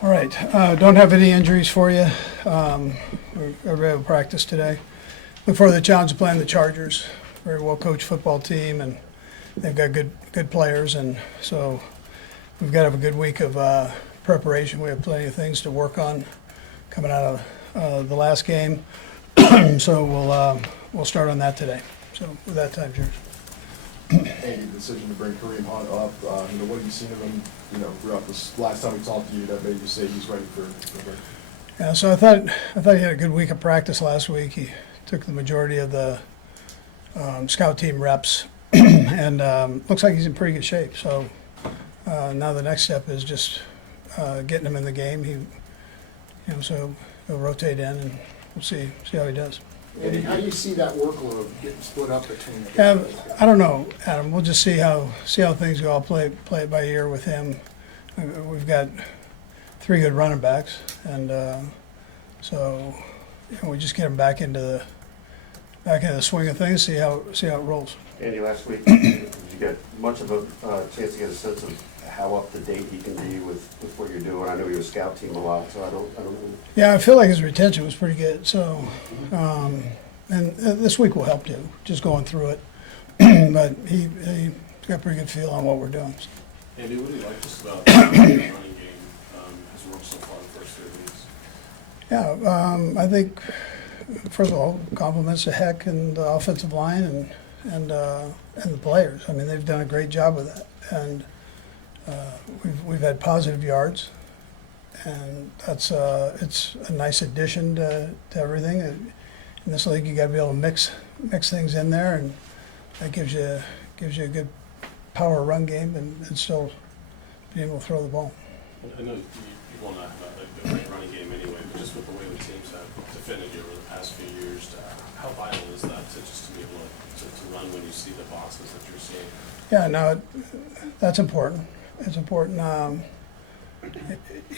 All right, don't have any injuries for you. We're able to practice today. Look forward to the challenge of playing the Chargers. Very well-coached football team, and they've got good players, and so we've got to have a good week of preparation. We have plenty of things to work on coming out of the last game, so we'll start on that today. So with that, time's yours. Andy, the decision to bring Kareem Hunt up, what have you seen of him, throughout this last time we talked to you that made you say he's ready for break? Yeah, so I thought he had a good week of practice last week. He took the majority of the scout team reps, and looks like he's in pretty good shape. So now the next step is just getting him in the game. So he'll rotate in, and we'll see how he does. And how do you see that workload getting split up between the guys? I don't know, Adam. We'll just see how things go. I'll play it by ear with him. We've got 3 good running backs, and so we just get him back into the swing of things. See how it rolls. Andy, last week, did you get much of a chance to get a sense of how up to date he can be with what you're doing? I know you're a scout team a lot, so I don't know. Yeah, I feel like his retention was pretty good. So, and this week will help too, just going through it. But he's got a pretty good feel on what we're doing. Andy, what do you like just about the running game has worked so far the first 3 weeks? Yeah, I think first of all, compliments to Heck and the offensive line and the players. I mean, they've done a great job with that, and we've had positive yards, and that's it's a nice addition to everything. In this league, you got to be able to mix things in there, and that gives you a good power run game and still be able to throw the ball. I know you want to have a great running game anyway, but just with the way the teams have defended you over the past few years, how vital is that to just to be able to run when you see the boxes that you're seeing? Yeah, no, that's important. It's important.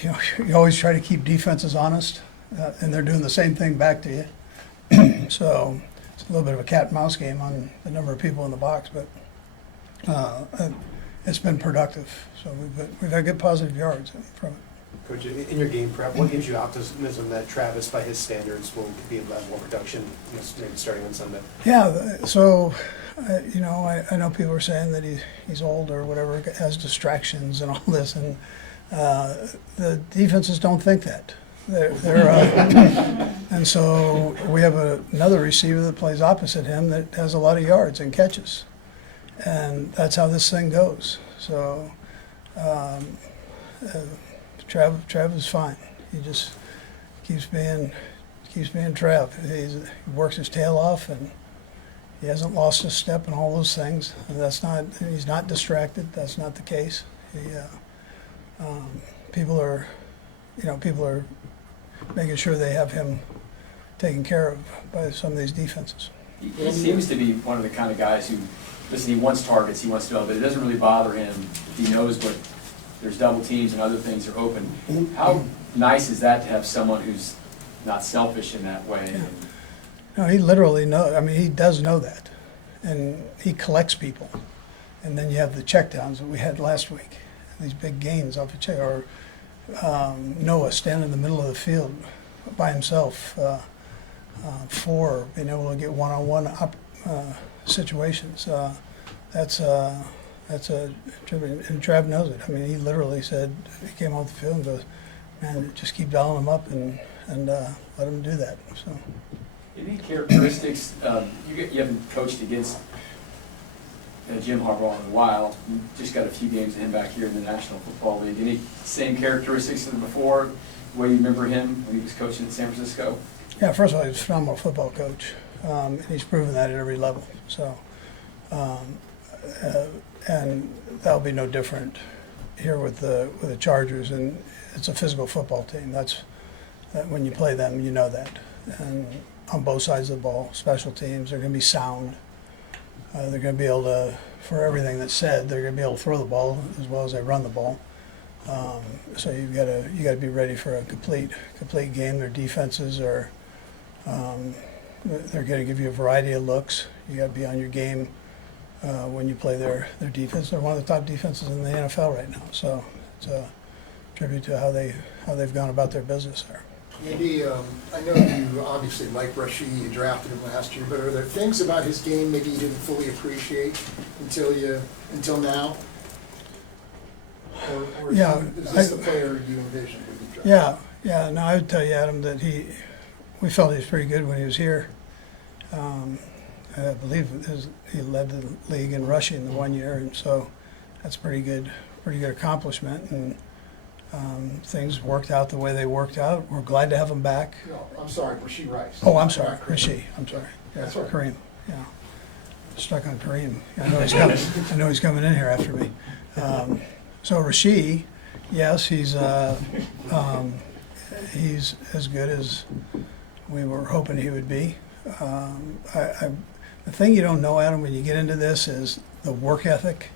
You always try to keep defenses honest, and they're doing the same thing back to you. So it's a little bit of a cat and mouse game on the number of people in the box, but it's been productive. So we've had good positive yards from it. Coach, in your game prep, what gives you optimism that Travis, by his standards, will be able to have more production, maybe starting on Sunday? Yeah, so I know people are saying that he's old or whatever, has distractions and all this, and the defenses don't think that. And so we have another receiver that plays opposite him that has a lot of yards and catches, and that's how this thing goes. So Trav is fine. He just keeps being Trav. He works his tail off, and he hasn't lost a step and all those things. He's not distracted. That's not the case. People are making sure they have him taken care of by some of these defenses. He seems to be one of the kind of guys who, listen, he wants targets, he wants to know, but it doesn't really bother him if he knows there's double teams and other things are open. How nice is that to have someone who's not selfish in that way? Yeah. No, he literally knows. I mean, he does know that, and he collects people. And then you have the checkdowns that we had last week, these big gains off a check, or Noah standing in the middle of the field by himself, for being able to get one-on-one situations. That's a and Trav knows it. I mean, he literally said, he came off the field and goes, man, just keep dialing him up and let him do that. So. Any characteristics, you haven't coached against Jim Harbaugh in a while. You just got a few games of him back here in the National Football League. Any same characteristics than before, the way you remember him when he was coaching at San Francisco? Yeah, first of all, he's a phenomenal football coach, and he's proven that at every level. So, and that'll be no different here with the Chargers. And it's a physical football team. That when you play them, you know that. And on both sides of the ball, special teams, they're going to be sound. They're going to be able to, for everything that's said, they're going to be able to throw the ball as well as they run the ball. So you got to be ready for a complete game. Their defenses are they're going to give you a variety of looks. You got to be on your game when you play their defense. They're one of the top defenses in the NFL right now. So it's a tribute to how they've gone about their business there. Andy, I know you obviously like Rashid, you drafted him last year, but are there things about his game maybe you didn't fully appreciate until now? Or Yeah, is this the player you envisioned when you drafted? Yeah. No, I would tell you, Adam, that we felt he was pretty good when he was here. I believe he led the league in rushing the 1 year, and so that's pretty good accomplishment. And things worked out the way they worked out. We're glad to have him back. No, I'm sorry, Rashid Rice. Oh, I'm sorry, Not Kareem. Rishi. I'm sorry. Yeah, That's all right. Kareem. Yeah, stuck on Kareem. I know he's coming. I know he's coming in here after me. So Rishi, yes, he's as good as we were hoping he would be. The thing you don't know, Adam, when you get into this is the work ethic,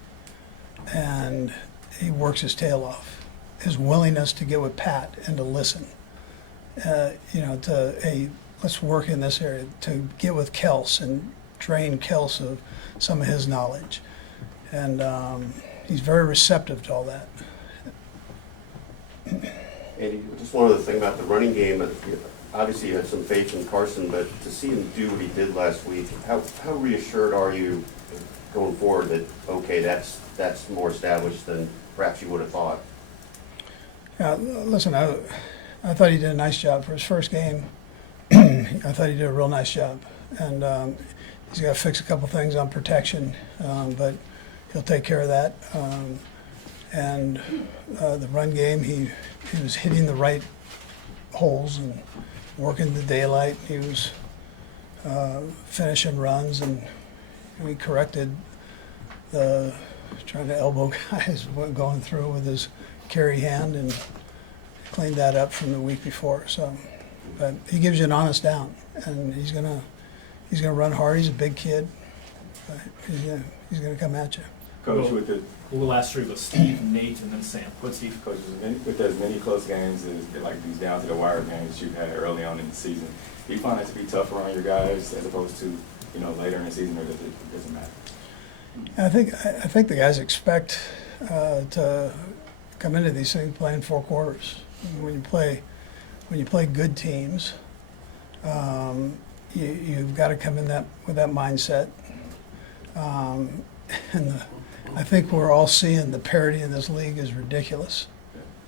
and he works his tail off. His willingness to get with Pat and to listen. Let's work in this area, to get with Kelce and train Kelce of some of his knowledge. And he's very receptive to all that. Andy, just one other thing about the running game. Obviously, you had some faith in Carson, but to see him do what he did last week, how reassured are you going forward that, okay, that's more established than perhaps you would have thought? Listen, I thought he did a nice job for his first game. I thought he did a real nice job. And he's got to fix a couple things on protection, but he'll take care of that. And the run game, he was hitting the right holes and working the daylight. He was finishing runs, and we corrected trying to elbow guys going through with his carry hand, and cleaned that up from the week before. So, but he gives you an honest down, and he's gonna run hard. He's a big kid. He's gonna come at you. Coach, with the last three was Steve, Nate, and then Sam. What's Steve? Coach, with as many close games as like these down to the wire games you've had early on in the season, do you find that to be tough around your guys as opposed to later in the season, or does it matter? I think the guys expect to come into these things playing 4 quarters. When you play good teams, you've got to come in with that mindset. And I think we're all seeing the parity in this league is ridiculous.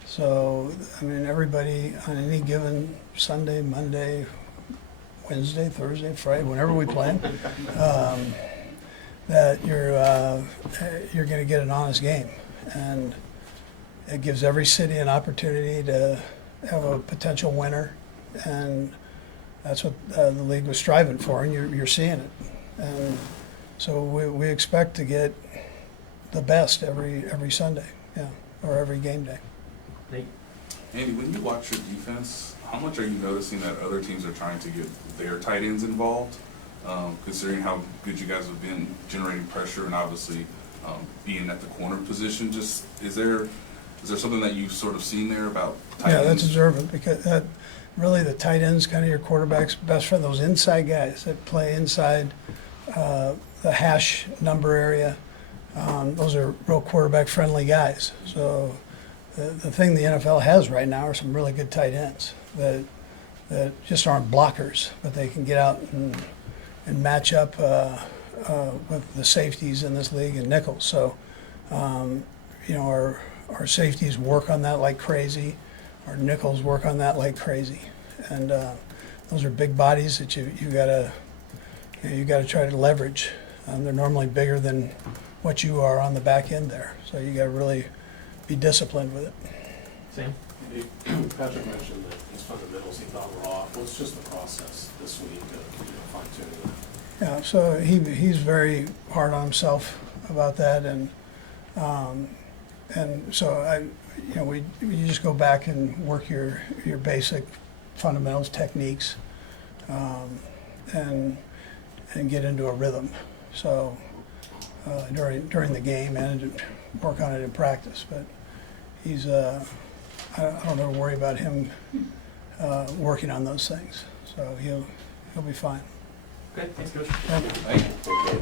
So, I mean, everybody on any given Sunday, Monday, Wednesday, Thursday, Friday, whenever we play, that you're going to get an honest game. And it gives every city an opportunity to have a potential winner. And that's what the league was striving for, and you're seeing it. And so we expect to get the best every Sunday, or every game day. Andy, when you watch your defense, how much are you noticing that other teams are trying to get their tight ends involved, considering how good you guys have been generating pressure and obviously being at the corner position? Just is there something that you've sort of seen there about tight ends? Yeah, that's observant, because really the tight end's kind of your quarterback's best friend. Those inside guys that play inside the hash number area, those are real quarterback-friendly guys. So the thing the NFL has right now are some really good tight ends that just aren't blockers, but they can get out and match up with the safeties in this league and nickels. So, our safeties work on that like crazy. Our nickels work on that like crazy. And those are big bodies that you gotta try to leverage. They're normally bigger than what you are on the back end there. So you gotta really be disciplined with it. Sam? Patrick mentioned that his fundamentals he thought were off. What's just the process this week of fine-tuning that? Yeah, so he's very hard on himself about that, and so you just go back and work your basic fundamentals, techniques, and get into a rhythm. So during the game, and work on it in practice. But he's I don't ever worry about him working on those things. So he'll be fine. Okay, thanks, Coach. Thank you. Thank you.